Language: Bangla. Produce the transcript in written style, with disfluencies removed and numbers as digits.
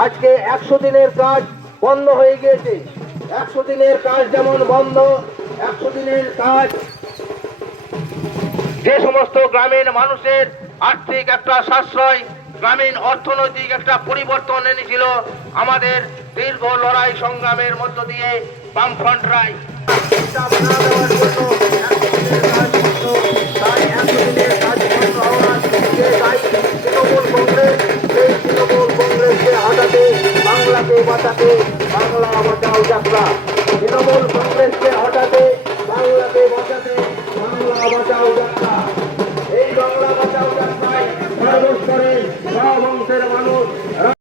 আজকে 100 দিনের কাজ বন্ধ হয়ে গিয়েছে। 100 দিনের কাজ যেমন বন্ধ, 100 দিনের কাজ যে সমস্ত গ্রামীণ মানুষের আর্থিক একটা সাশ্রয়, গ্রামীণ অর্থনৈতিক একটা পরিবর্তন এনেছিল, আমাদের দীর্ঘ লড়াই সংগ্রামের মধ্য দিয়ে বামফ্রন্টরাই তৃণমূল কংগ্রেসকে হটাতে, বাংলাকে বাঁচাতে